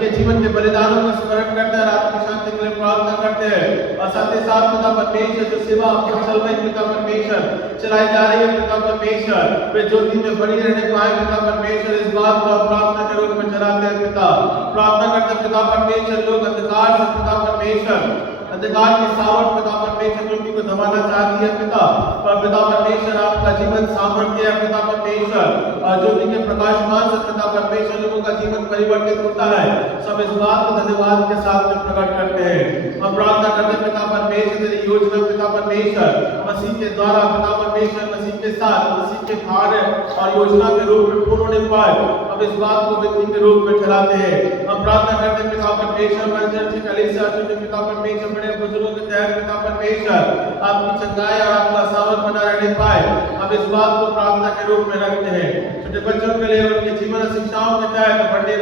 उनके जीवन के बलिदानों का स्मरण करते हैं, आत्मिक शांति के लिए प्रार्थना करते हैं। और साथ ही साथ पिता परमेश्वर जो सेवा आपकी चल रही पिता परमेश्वर चलाई जा रही है पिता परमेश्वर, वे ज्योति में बनी रहने पाए पिता परमेश्वर, इस बात को प्रार्थना के रूप में चलाते हैं पिता। प्रार्थना करते हैं पिता परमेश्वर, लोग अंधकार से पिता परमेश्वर, अंधकार की सावट पिता परमेश्वर ज्योति को दबाना चाहती है पिता, पर पिता परमेश्वर आपका जीवन सामर्थ्य है पिता परमेश्वर, और ज्योति के प्रकाशमान से पिता परमेश्वर लोगों का जीवन परिवर्तित होता है। सब इस बात को धन्यवाद के साथ में प्रकट करते हैं। हम प्रार्थना करते हैं पिता परमेश्वर, तेरी योजना पिता परमेश्वर मसीह के द्वारा पिता परमेश्वर, मसीह के साथ मसीह के कार्य और योजना के रूप में पूर्ण होने पाए, हम इस बात को व्यक्ति के रूप में चलाते हैं। हम प्रार्थना करते हैं पिता परमेश्वर, मंदिर कलीसिया पिता परमेश्वर, बड़े बुजुर्गों के तहत पिता परमेश्वर आपकी चंगाई और आपका सामर्थ बना रहने पाए, हम इस बात को प्रार्थना के रूप में रखते हैं। छोटे बच्चों के लिए उनके जीवन शिक्षाओं के तहत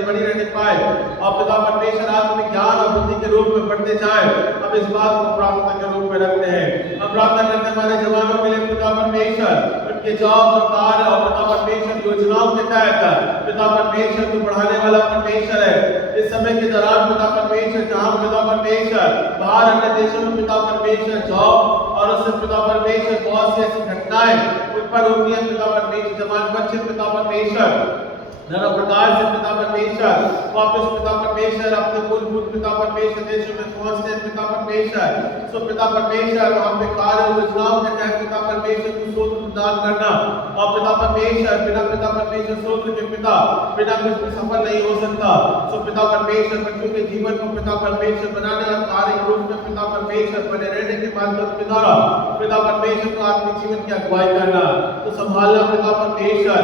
बनी रहने पाए, और पिता परमेश्वर आत्मिक ज्ञान और बुद्धि के रूप में बढ़ते जाए, हम इस बात को प्रार्थना के रूप में रखते हैं। हम प्रार्थना करते हैं हमारे जवानों के लिए पिता परमेश्वर, उनके जॉब और कार्य और पिता परमेश्वर योजनाओं के तहत पिता परमेश्वर को बढ़ाने वाला परमेश्वर है। इस समय के दौरान पिता परमेश्वर जहाँ पिता परमेश्वर बाहर अन्य देशों में पिता परमेश्वर जॉब और उससे पिता परमेश्वर बहुत सी ऐसी घटनाएं उत्पन्न होती है पिता परमेश्वर, जवान बच्चे पिता परमेश्वर नाना प्रकार से पिता परमेश्वर वापस पिता परमेश्वर अपने मूलभूत पिता परमेश्वर देशों में पहुंचते हैं पिता परमेश्वर। सो पिता परमेश्वर वहाँ पे कार्य योजनाओं के तहत पिता परमेश्वर को सोच प्रदान करना, और पिता परमेश्वर बिना पिता परमेश्वर सोच के पिता बिना कुछ भी सफल नहीं हो सकता। सो पिता परमेश्वर बच्चों के जीवन को पिता परमेश्वर बनाने और कार्य रूप में पिता परमेश्वर बने रहने के माध्यम के द्वारा पिता परमेश्वर को आत्मिक जीवन की अगुवाई करना, तो संभालना पिता परमेश्वर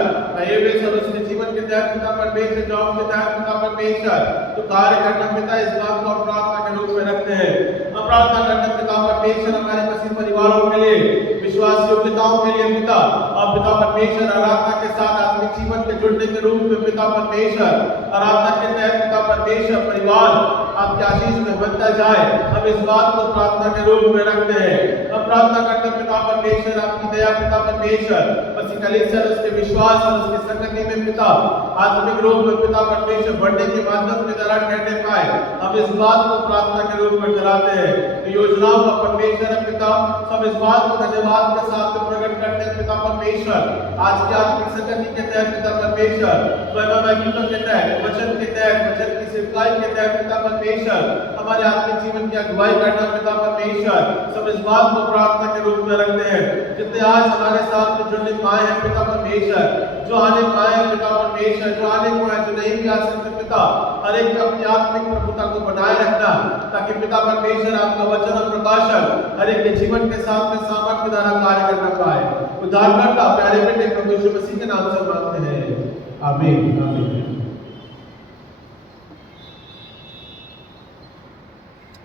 उसके जीवन के पिता परमेश्वर जॉब के तहत पिता परमेश्वर तो कार्य करना पिता, इस बात को प्रार्थना के रूप में रखते हैं। हम प्रार्थना करते हैं पिता परमेश्वर हमारे मसीह परिवारों के लिए, विश्वास योग्यताओं के लिए पिता, और पिता परमेश्वर आराधना के साथ आत्मिक जीवन के जुड़ने के रूप में पिता परमेश्वर आराधना के तहत पिता परमेश्वर परिवार आपके आशीष में बनता जाए, हम इस बात को प्रार्थना के रूप में रखते हैं। हम प्रार्थना करते हैं पिता परमेश्वर आपकी दया पिता परमेश्वर मसीह कलीसिया उसके विश्वास और उसकी संगति में पिता आत्मिक रूप में पिता परमेश्वर बढ़ने के माध्यम के द्वारा ठहरने पाए, हम इस बात को प्रार्थना के रूप में चलाते हैं। योजनाओं का परमेश्वर है पिता, सब इस बात को धन्यवाद के साथ प्रकट करते हैं पिता परमेश्वर। आज की आत्मिक संगति के तहत पिता परमेश्वर गीतों के तहत वचन के तहत वचन की सिखाई के तहत पिता परमेश्वर हमारे आत्मिक जीवन की अगुवाई करना पिता परमेश्वर, सब इस बात को प्रार्थना के रूप में रखते हैं। जितने आज हमारे साथ में जुड़ने पाए हैं पिता परमेश्वर, जो आने पाए हैं पिता परमेश्वर, जो आने को है जो नहीं भी आ सकते पिता, हर एक अपनी आत्मिक प्रभुता को बनाए रखना, ताकि पिता परमेश्वर आपका वचन और प्रकाशन हर एक के जीवन के साथ में सामर्थ्य के द्वारा कार्य करना पाए। उद्धारकर्ता प्यारे बेटे प्रभु यीशु मसीह के नाम से मांगते हैं, आमीन आमीन।